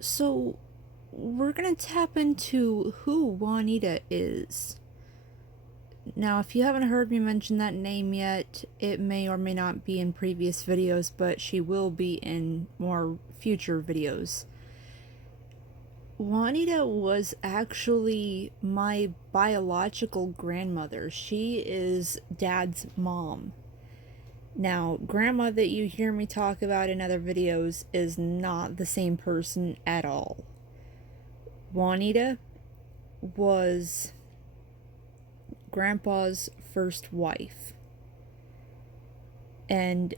So, we're gonna tap into who Juanita is. Now, if you haven't heard me mention that name yet, it may or may not be in previous videos, but she will be in more future videos. Juanita was actually my biological grandmother. She is Dad's mom. Now, Grandma that you hear me talk about in other videos is not the same person at all. Juanita was Grandpa's first wife, and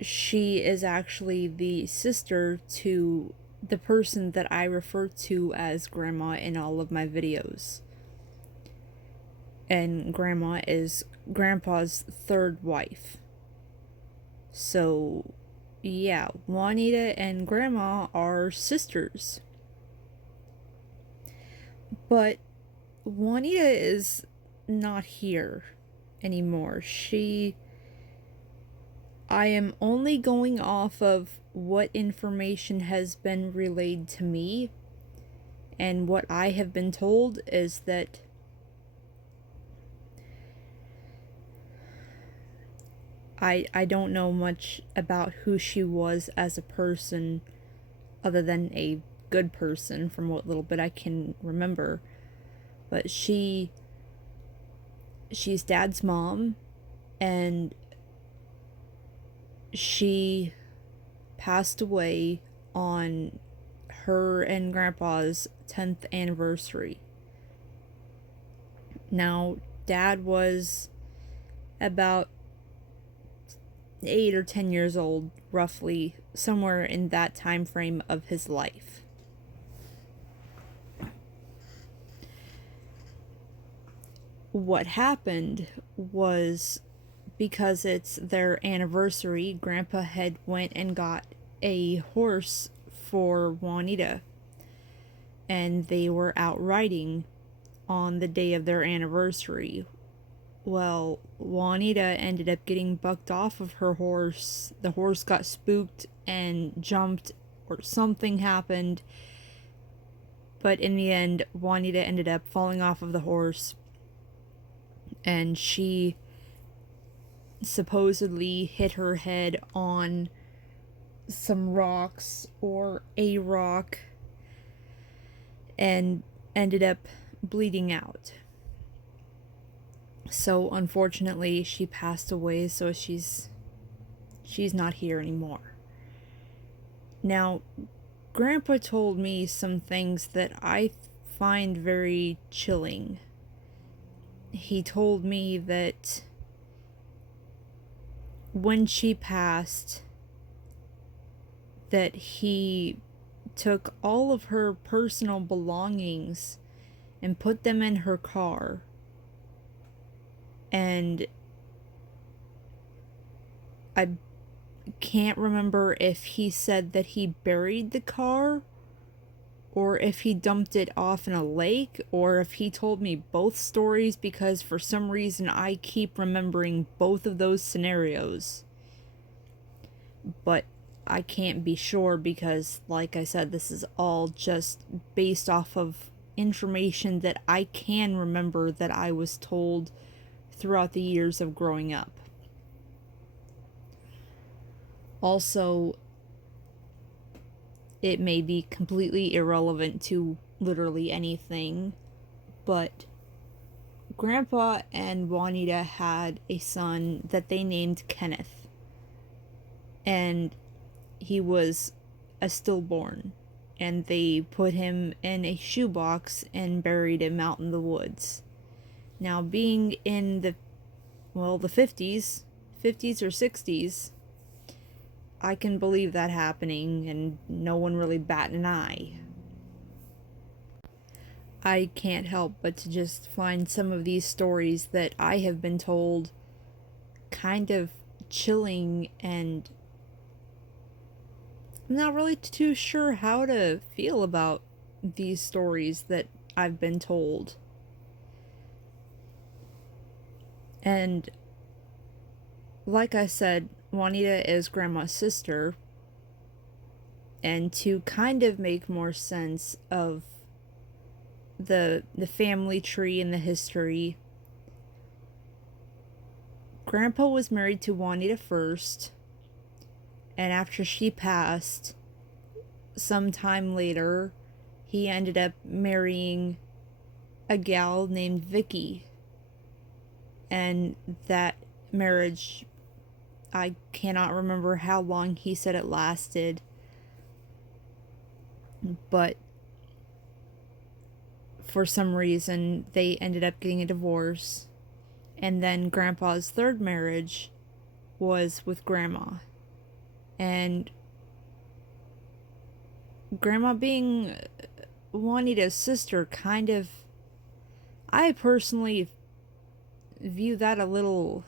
she is actually the sister to the person that I refer to as Grandma in all of my videos. And Grandma is Grandpa's third wife. So, yeah, Juanita and Grandma are sisters. But Juanita is not here anymore. I am only going off of what information has been relayed to me, and what I have been told is that I don't know much about who she was as a person other than a good person from what little bit I can remember. But she's Dad's mom, and she passed away on her and Grandpa's 10th anniversary. Now, Dad was about 8 or 10 years old, roughly, somewhere in that time frame of his life. What happened was, because it's their anniversary, Grandpa had went and got a horse for Juanita, and they were out riding on the day of their anniversary. Well, Juanita ended up getting bucked off of her horse. The horse got spooked and jumped, or something happened. But in the end, Juanita ended up falling off of the horse, and she supposedly hit her head on some rocks or a rock and ended up bleeding out. So unfortunately, she passed away, so she's not here anymore. Now, Grandpa told me some things that I find very chilling. He told me that when she passed, that he took all of her personal belongings and put them in her car, and I can't remember if he said that he buried the car or if he dumped it off in a lake, or if he told me both stories, because for some reason I keep remembering both of those scenarios. But I can't be sure because, like I said, this is all just based off of information that I can remember that I was told throughout the years of growing up. Also, it may be completely irrelevant to literally anything, but Grandpa and Juanita had a son that they named Kenneth, and he was a stillborn, and they put him in a shoebox and buried him out in the woods. Now, being in the 50s or 60s, I can believe that happening and no one really batted an eye. I can't help but to just find some of these stories that I have been told kind of chilling, and I'm not really too sure how to feel about these stories that I've been told. And like I said, Juanita is Grandma's sister, And to kind of make more sense of the family tree and the history, Grandpa was married to Juanita first, and after she passed, sometime later, he ended up marrying a gal named Vicky. And that marriage, I cannot remember how long he said it lasted, but for some reason they ended up getting a divorce. And then Grandpa's third marriage was with Grandma. And Grandma, being Juanita's sister, kind of, I personally view that a little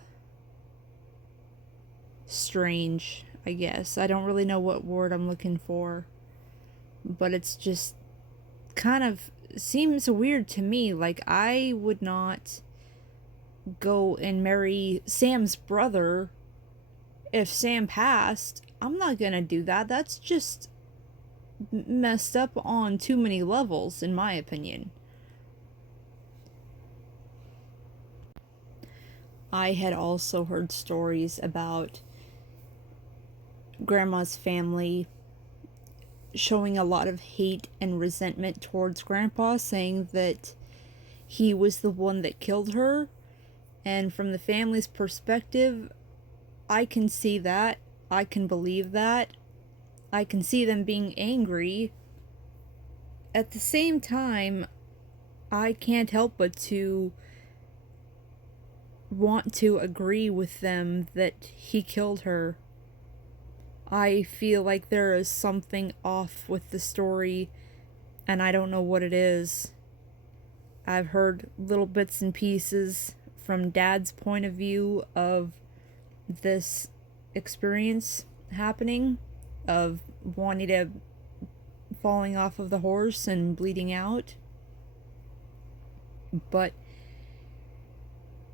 strange, I guess. I don't really know what word I'm looking for, but it's just kind of seems weird to me. Like, I would not go and marry Sam's brother if Sam passed. I'm not gonna do that. That's just messed up on too many levels, in my opinion. I had also heard stories about Grandma's family showing a lot of hate and resentment towards Grandpa, saying that he was the one that killed her. And from the family's perspective, I can see that. I can believe that. I can see them being angry. At the same time, I can't help but to want to agree with them that he killed her. I feel like there is something off with the story, and I don't know what it is. I've heard little bits and pieces from Dad's point of view of this experience happening, of Juanita falling off of the horse and bleeding out. But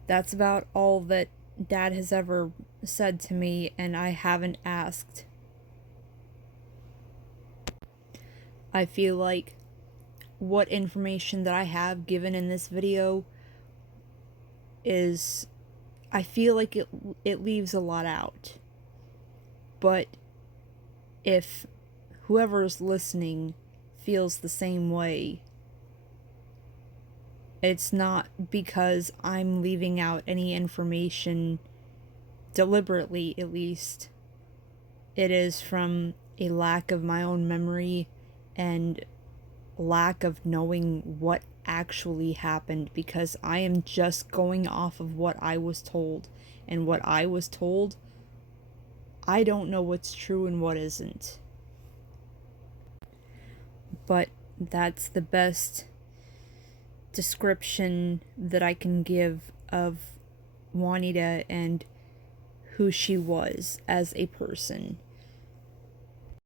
that's about all that Dad has ever said to me, and I haven't asked. I feel like what information that I have given in this video is, I feel like it leaves a lot out. But if whoever's listening feels the same way, it's not because I'm leaving out any information deliberately, at least. It is from a lack of my own memory and lack of knowing what actually happened, because I am just going off of what I was told. And what I was told, I don't know what's true and what isn't. But that's the best description that I can give of Juanita and who she was as a person.